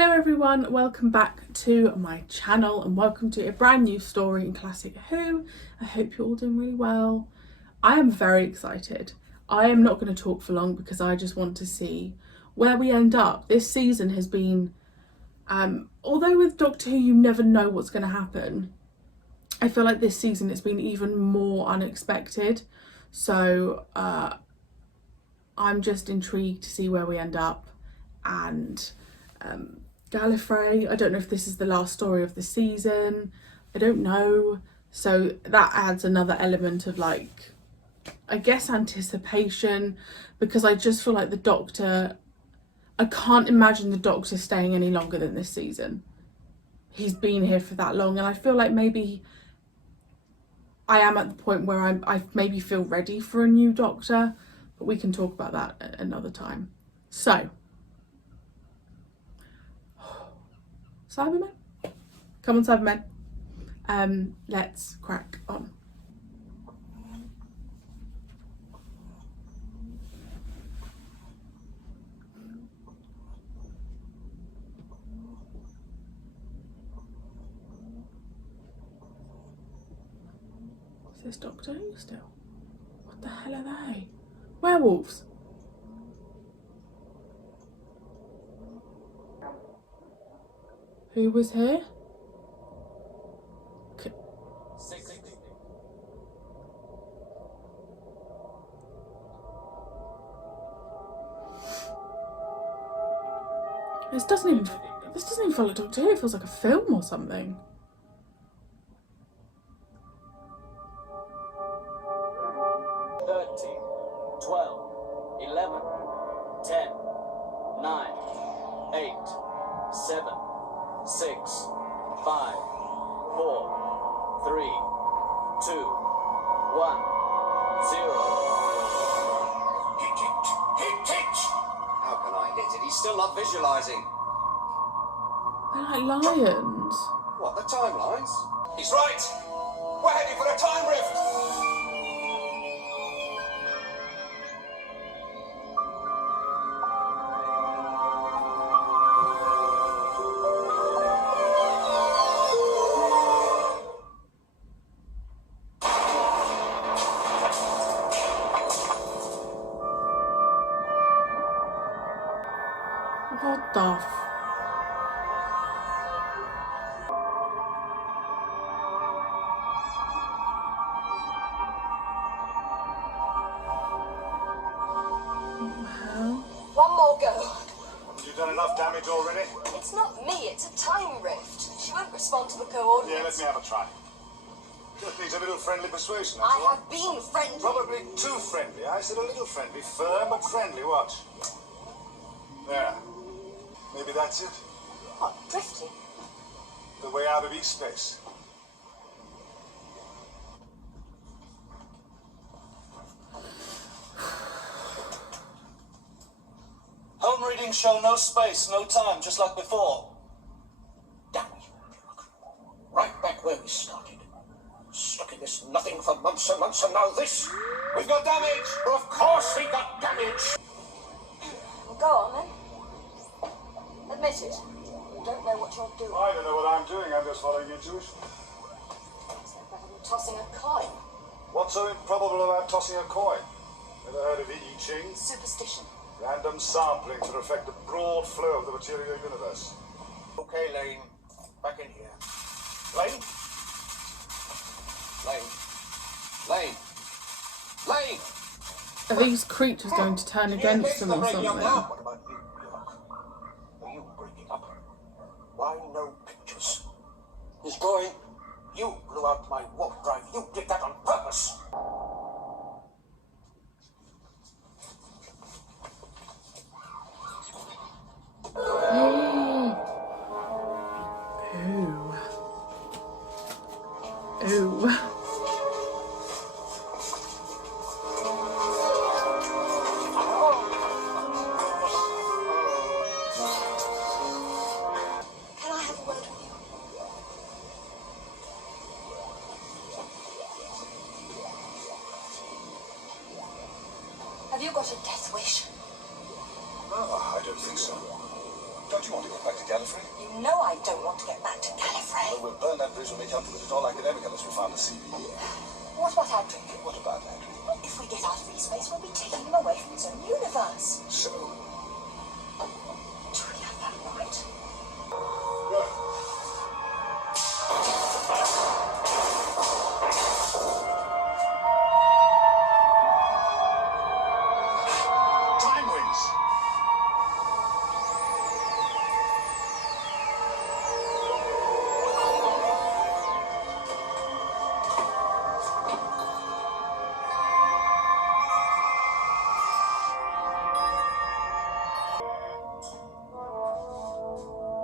Hello everyone, welcome back to my channel and welcome to a brand new story in Classic Who. I hope you're all doing really well. I am very excited. I am not going to talk for long because I just want to see where we end up. This season has been, although with Doctor Who you never know what's going to happen, I feel like this season it's been even more unexpected. So I'm just intrigued to see where we end up. And Gallifrey, I don't know if this is the last story of the season, I don't know, so that adds another element of, like, I guess anticipation, because I just feel like the Doctor, I can't imagine the Doctor staying any longer than this season. He's been here for that long, and I feel like maybe I am at the point where I maybe feel ready for a new Doctor, but we can talk about that at another time. So Cybermen? Come on, Cybermen. Let's crack on. Is this Doctor Who still? What the hell are they? Werewolves? Who was here? This doesn't even feel like Doctor Who. It feels like a film or something. Still not visualizing. They're like lions. What, the timelines? He's right. We're heading for a time rift. What the f... One more go. You've done enough damage already? It's not me, it's a time rift. She won't respond to the coordinates. Yeah, let me have a try. Just needs a little friendly persuasion, that's I all. have been friendly. Probably too friendly. I said a little friendly. Firm but friendly. Watch. There. Maybe that's it. What, drifting? The way out of E-space. Home readings show no space, no time, just like before. Damn it. Right back where we started. Stuck in this nothing for months and months, and now this. We've got damage. Of course we've got damage. Well, go on then. Admit it. You don't know what you're doing. I don't know what I'm doing. I'm just following intuition. It's like better than tossing a coin. What's so improbable about tossing a coin? Ever heard of I Ching? Superstition. Random sampling to reflect the broad flow of the material universe. Okay, Lane. Back in here. Lane? Lane? Lane? Lane! Are these creatures going to turn against them or something? What about you, York? Are you breaking up? Why no pictures? He's going. You blew out my warp drive. You did that on purpose. Ooh. Can I have a word with you? Have you got a death wish? No, I don't think so. Don't you want to go back to Gallifrey? You know I don't want to get back to Gallifrey. Well, we'll burn that bridge when we come to it. It's all academic unless we find a CV here. What about Adric? What about Andrew? If we get out of E-space, we'll be taking him away from his own universe. So? Do we have that right? Time wins.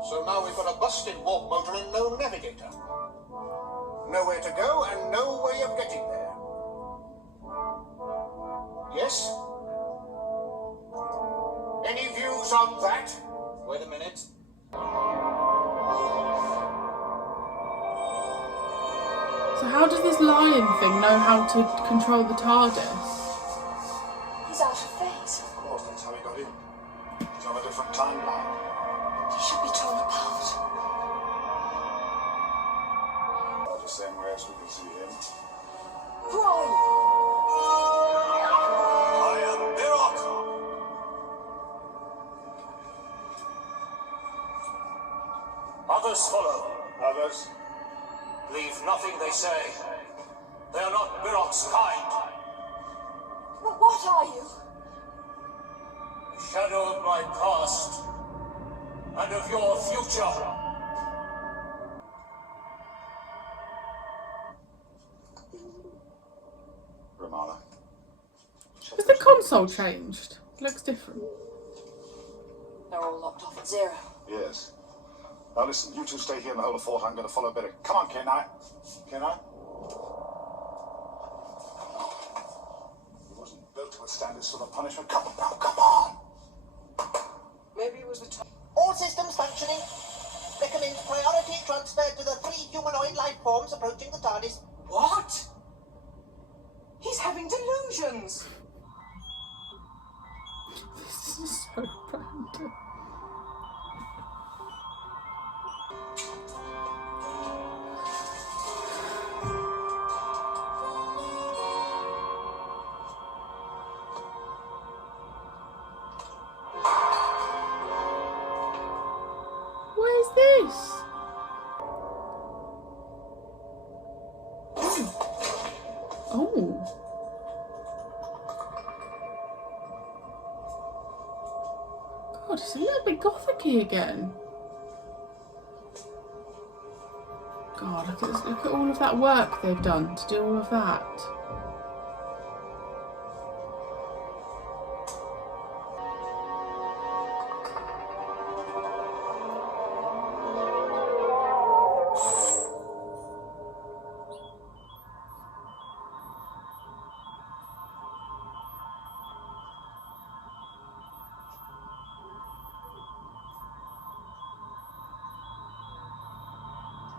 So now we've got a busted warp motor and no navigator. Nowhere to go and no way of getting there. Yes? Any views on that? Wait a minute. So how does this lion thing know how to control the TARDIS? He's out of phase. Of course, that's how he got in. He's on a different timeline. He should be torn apart. I'll just say where else we can see him. Who are you? I am Birok. Others follow. Others? Believe nothing they say. They are not Birok's kind. What are you? A shadow of my past and of your future. Romana. Has the console changed? It looks different. They're all locked off at 0. Yes. Now listen, you two stay here and hold the fort. I'm going to follow Beric. Come on, Kenai. Kenai? He wasn't built to withstand this sort of punishment. Come on now, come on. Maybe it was the time. All systems functioning. Recommend priority transfer to the 3 humanoid life forms approaching the TARDIS. What? He's having delusions. This is so random. What is this? Oh. God, it's a little bit gothic-y again. God, look at this, look at all of that work they've done to do all of that.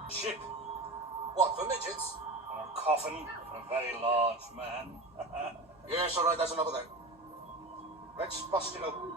Ship. What, for midgets? A coffin for a very large man. Yes, all right, that's enough of that. Let's bust it open.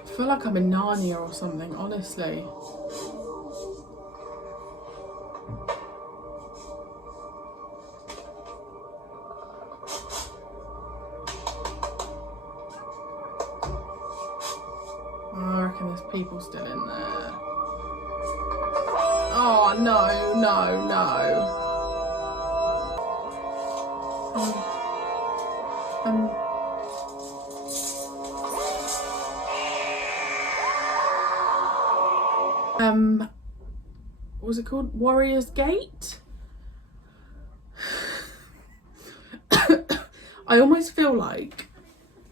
I feel like I'm in Narnia or something, honestly. I reckon there's people still in there. Oh, no, no, no. What was it called? Warrior's Gate? I almost feel like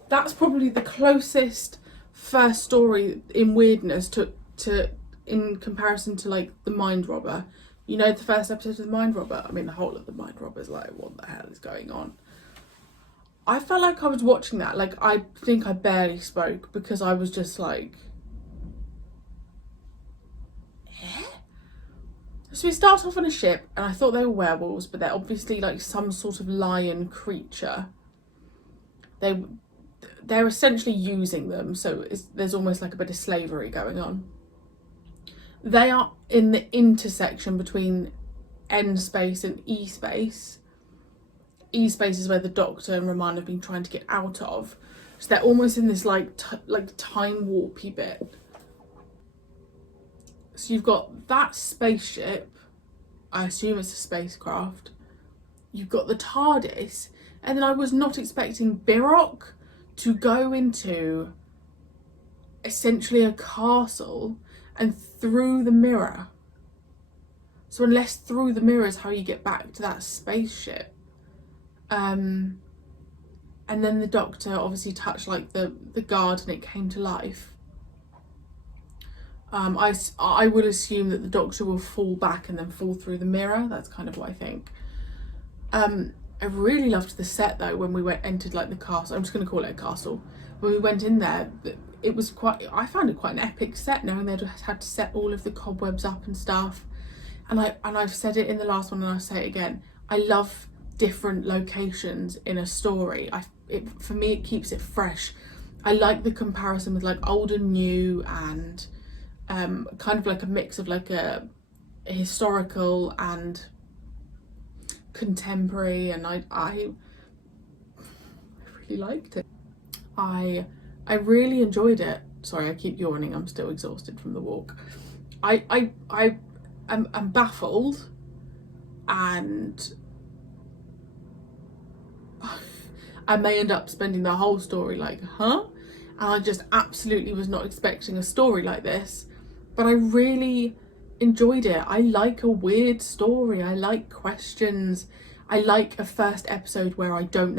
that's probably the closest first story in weirdness to in comparison to like The Mind Robber, You know, the first episode of The Mind Robber? I mean, the whole of The Mind Robber is like, what the hell is going on? I felt like I was watching that. Like, I think I barely spoke because I was just like, eh? So we start off on a ship, and I thought they were werewolves, but they're obviously like some sort of lion creature. They're essentially using them, so there's almost like a bit of slavery going on. They are in the intersection between N space and E space. E space is where the Doctor and Romana have been trying to get out of. So they're almost in this like time warpy bit. So you've got that spaceship. I assume it's a spacecraft. You've got the TARDIS, and then I was not expecting Birok to go into essentially a castle and through the mirror. So unless through the mirror is how you get back to that spaceship. And then the Doctor obviously touched like the guard and it came to life. I would assume that the Doctor will fall back and then fall through the mirror. That's kind of what I think. I really loved the set though when we entered like the castle. I'm just going to call it a castle. When we went in there, it was I found it quite an epic set, knowing they'd had to set all of the cobwebs up and stuff. And I've said it in the last one and I'll say it again. I love different locations in a story. For me, it keeps it fresh. I like the comparison with like old and new, and kind of like a mix of like a historical and contemporary, and I really liked it. I really enjoyed it. Sorry, I keep yawning. I'm still exhausted from the walk. I'm baffled, and I may end up spending the whole story like, huh? And I just absolutely was not expecting a story like this, but I really enjoyed it. I like a weird story. I like questions. I like a first episode where I don't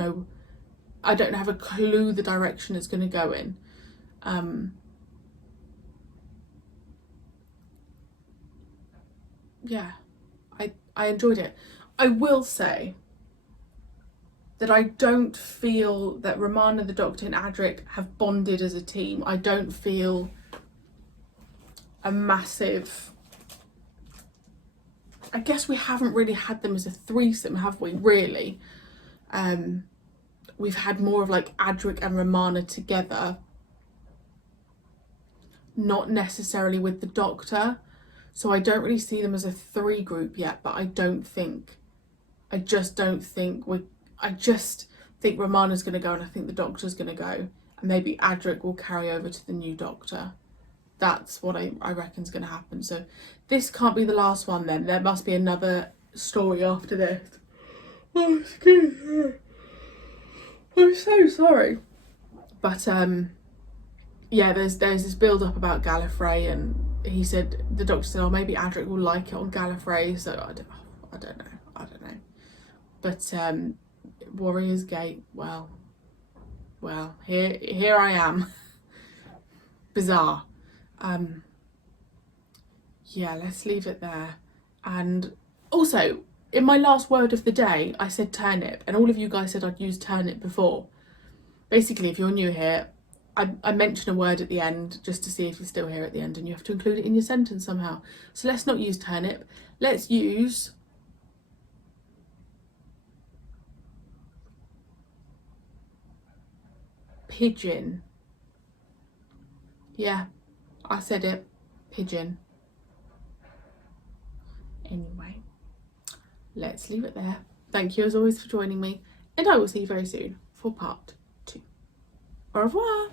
have a clue the direction it's going to go in. Yeah, I enjoyed it. I will say that I don't feel that Romana, the Doctor, and Adric have bonded as a team. I don't feel a massive... I guess we haven't really had them as a threesome, have we, really? We've had more of like Adric and Romana together, not necessarily with the Doctor. So I don't really see them as a three group yet, but I just think Romana's going to go, and I think the Doctor's going to go, and maybe Adric will carry over to the new Doctor. That's what I reckon is going to happen. So this can't be the last one then. There must be another story after this. Oh, excuse me. I'm so sorry. But yeah, there's this build up about Gallifrey, and he said, the Doctor said, oh, maybe Adric will like it on Gallifrey. So I don't know. But Warriors Gate, well, here I am. Bizarre. Yeah, let's leave it there. And also, in my last word of the day, I said turnip, and all of you guys said I'd used turnip before. Basically, if you're new here, I mention a word at the end just to see if you're still here at the end, and you have to include it in your sentence somehow. So let's not use turnip. Let's use pigeon. Yeah, I said it. Pigeon. Anyway, let's leave it there. Thank you as always for joining me, and I will see you very soon for part 2. Au revoir.